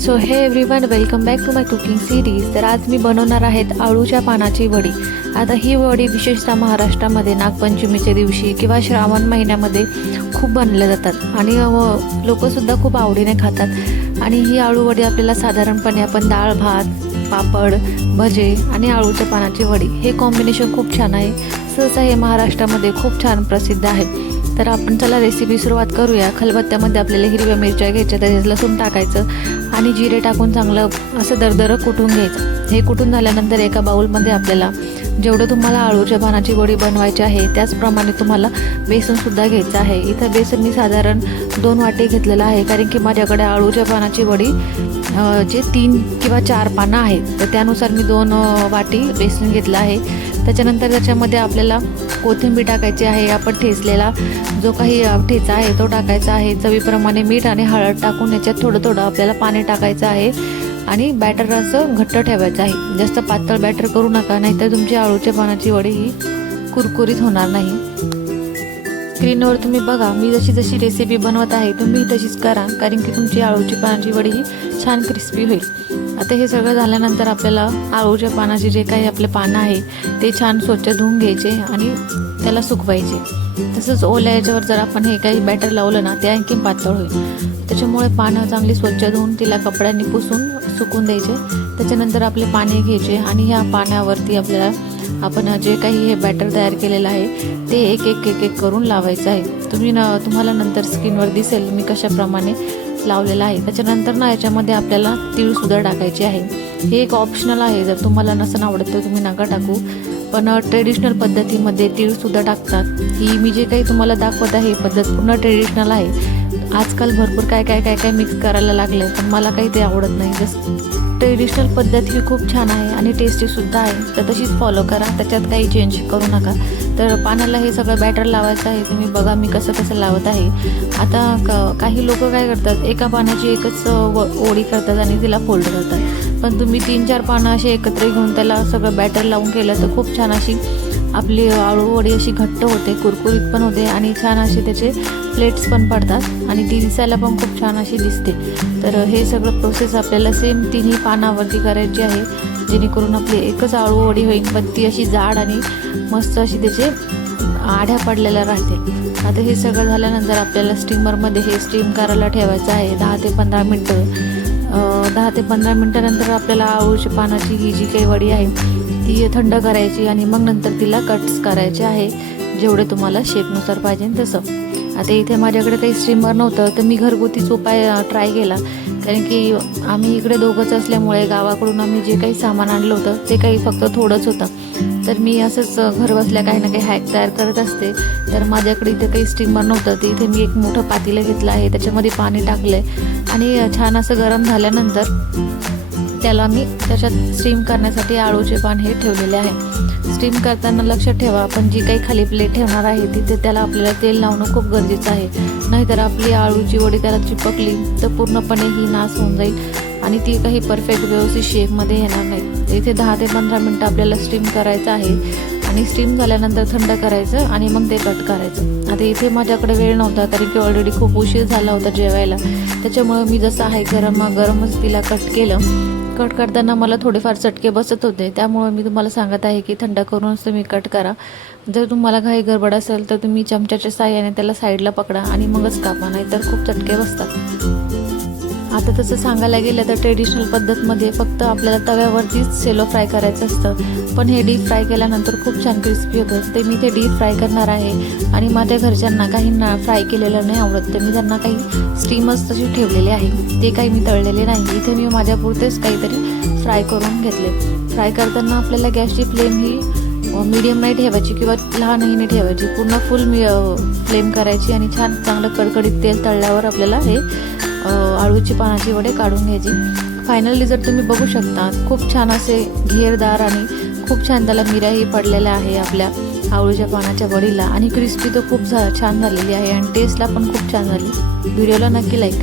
So hey everyone, welcome back to my cooking series. तर आज मी बनवणार आहेत आळूच्या पानाची वडी। आता ही वडी विशेषतः महाराष्ट्रामध्ये नागपंचमीच्या दिवशी किंवा श्रावण महिन्यामध्ये खूप बनवल्या जातात आणि लोकंसुद्धा खूप आवडीने खातात। आणि ही आळू वडी आपल्याला साधारणपणे आपण डाळ भात, पापड, भजे आणि आळूच्या पानाची वडी हे कॉम्बिनेशन खूप छान आहे। सहसा हे महाराष्ट्रामध्ये खूप छान प्रसिद्ध आहे। तर आपण चला रेसिपी सुरुवात करूया। खलबत्त्यामध्ये आपल्याला हिरव्या मिरच्या घ्यायच्या, त्याच्यात लसूण टाकायचं आणि जिरे टाकून चांगलं असं दरदरं कुटून घ्यायचं। हे कुटून झाल्यानंतर एका बाउलमध्ये आपल्याला जेवढं तुम्हाला आळूच्या पानाची वडी बनवायची आहे त्याचप्रमाणे तुम्हाला बेसनसुद्धा घ्यायचं आहे। इथं बेसन मी साधारण 2 वाटी घेतलेलं आहे, कारण की माझ्याकडे आळूच्या पानाची वडी जे 3 किंवा 4 पानं आहेत, तर त्यानुसार मी 2 वाटी बेसन घेतलं आहे। त्याच्यानंतर त्याच्यामध्ये आपल्याला कोथिंबीर टाकायची आहे। आपण ठेचलेला जो काही ठेचा आहे तो टाकायचा आहे। चवीप्रमाणे मीठ आणि हळद टाकून याच्यात थोडं थोडं आपल्याला पाणी टाकायचं आहे आणि बॅटर असं घट्ट ठेवायचं आहे। जास्त पातळ बॅटर करू नका, नाहीतर तुमची आळूच्या पानाची वडी ही कुरकुरीत होणार नाही। स्क्रीनवर तुम्ही बघा, मी जशी जशी रेसिपी बनवत आहे तुम्ही तशीच करा, कारण की तुमची आळूची पानाची वडी ही छान क्रिस्पी होईल। आता हे सगळं झाल्यानंतर आपल्याला आळूच्या पानाचे जे काही आपले पानं आहे ते छान स्वच्छ धुवून घ्यायचे आणि त्याला सुकवायचे। तसंच ओल्या याच्यावर जर आपण हे काही बॅटर लावलं ना ते आणखी पातळ होईल। त्याच्यामुळे पानं चांगली स्वच्छ धुवून तिला कपड्यांनी पुसून सुकून द्यायचे। त्याच्यानंतर आपले पाने घ्यायचे आणि ह्या पाण्यावरती आपल्याला आपण जे काही हे बॅटर तयार केलेलं आहे ते एक एक एक एक करून लावायचं आहे। तुम्हाला नंतर स्क्रीनवर दिसेल मी कशाप्रमाणे लावलेला आहे। त्याच्यानंतर ना याच्यामध्ये आपल्याला तीळसुद्धा टाकायचे आहे। हे एक ऑप्शनल आहे, जर तुम्हाला नसेल आवडत तर तुम्ही नका टाकू, पण ट्रेडिशनल पद्धतीमध्ये तीळसुद्धा टाकतात। ही मी जे काही तुम्हाला दाखवत आहे पद्धत पूर्ण ट्रेडिशनल आहे। आजकाल भरपूर काय काय काय काय मिक्स करायला लागले, पण मला काही ते आवडत नाही। जस्ट ट्रेडिशनल पद्धत ही खूप छान आहे आणि टेस्टीसुद्धा आहे, तर तशीच फॉलो करा, त्याच्यात काही चेंज करू नका। तर पानाला हे सगळं बॅटर लावायचं आहे। तुम्ही बघा मी कसं कसं लावत आहे। आता काही लोक काय करतात, एका पानाची एकच ओळी करतात आणि तिला फोल्ड करतात, पण तुम्ही 3-4 पानं असे एकत्र घेऊन त्याला सगळं बॅटर लावून केलं तर खूप छान अशी आपली आळू वडी अशी घट्ट होते, कुरकुरीत पण होते आणि छान असे त्याचे प्लेट्स पण पडतात आणि ती दिसायला पण खूप छान अशी दिसते। तर हे सगळं प्रोसेस आपल्याला सेम 3ही पानावरती करायची आहे, जेणेकरून आपली एकच आळू वडी होईल, पण ती अशी जाड आणि मस्त अशी त्याचे आढ्या पडलेल्या राहते। आता हे सगळं झाल्यानंतर आपल्याला स्टीमरमध्ये हे स्टीम करायला ठेवायचं आहे 10 ते 15 मिनटं। 10 ते 15 मिनटानंतर आपल्याला आळूच्या पानाची ही जी काही वडी आहे ती थंड करायची आणि मग नंतर तिला कट्स करायचे आहे, जेवढे तुम्हाला शेपनुसार पाहिजे तसं। आता इथे माझ्याकडे काही स्टीमर नव्हतं, तर मी घरगुतीच उपाय ट्राय केला, कारण की आम्ही इकडे दोघंच असल्यामुळे गावाकडून आम्ही जे काही सामान आणलं होतं ते काही फक्त थोडंच होतं। तर मी असंच घर बसल्या काही ना काही हॅक तयार करत असते। तर माझ्याकडे इथे काही स्टीमर नव्हतं, तर इथे मी एक मोठं पातेलं घेतलं आहे, त्याच्यामध्ये पाणी टाकलं आहे आणि छान असं गरम झाल्यानंतर त्याला मी त्याच्यात स्टीम करण्यासाठी आळूचे पान हे ठेवलेले आहे। स्टीम करताना लक्षात ठेवा, आपण जी काही खाली प्लेट ठेवणार आहे तिथे त्याला आपल्याला तेल लावणं खूप गरजेचं आहे, नाहीतर आपली आळूची वडी त्याला चिपकली तर पूर्णपणे ही नाश होऊन जाईल आणि ती काही परफेक्ट व्यवस्थित शेपमध्ये येणार नाही। इथे 10 ते 15 मिनटं आपल्याला स्टीम करायचं आहे आणि स्टीम झाल्यानंतर थंड करायचं आणि मग ते कट करायचं। आता इथे माझ्याकडे वेळ नव्हता, कारण की ऑलरेडी खूप उशीर झाला होता जेवायला, त्याच्यामुळे मी जसं आहे गरमच तिला कट केलं। कट करताना मला थोडेफार चटके बसत होते, त्यामुळे मी तुम्हाला सांगत आहे की थंड करूनच तुम्ही कट करा। जर तुम्हाला घाई गडबड असेल तर तुम्ही चमच्याच्या साहाय्याने त्याला साईडला पकडा आणि मगच कापा, नाहीतर खूप चटके बसतात। आता तसं सांगायला गेलं तर ट्रेडिशनल पद्धतमध्ये फक्त आपल्याला तव्यावरतीच सेलो फ्राय करायचं असतं, पण हे डीप फ्राय केल्यानंतर खूप छान क्रिस्पी होतं। ते मी ते डीप फ्राय करणार आहे आणि माझ्या घरच्यांना काहींना फ्राय केलेलं नाही आवडत, तर मी त्यांना काही स्टीमच तशी ठेवलेली आहे, ते काही मी तळलेले नाही। इथे मी माझ्यापुरतेच काहीतरी फ्राय करून घेतले। फ्राय करताना आपल्याला गॅसची फ्लेम ही मीडियम नाही ठेवायची किंवा लहानही नाही ठेवायची, पूर्ण फुल फ्लेम करायची आणि छान चांगलं कडकडीत तेल तळल्यावर आपल्याला हे आळूची पानाची वडे काढून घ्यायची। फायनली जर तुम्ही बघू शकता खूप छान असे घेरदार आणि खूप छान त्याला मिऱ्याही पडलेल्या आहे आपल्या आळूच्या पानाच्या वडीला, आणि क्रिस्पी तर खूप छान झालेली आहे आणि टेस्टला पण खूप छान झाली। व्हिडिओला नक्की लाईक करा।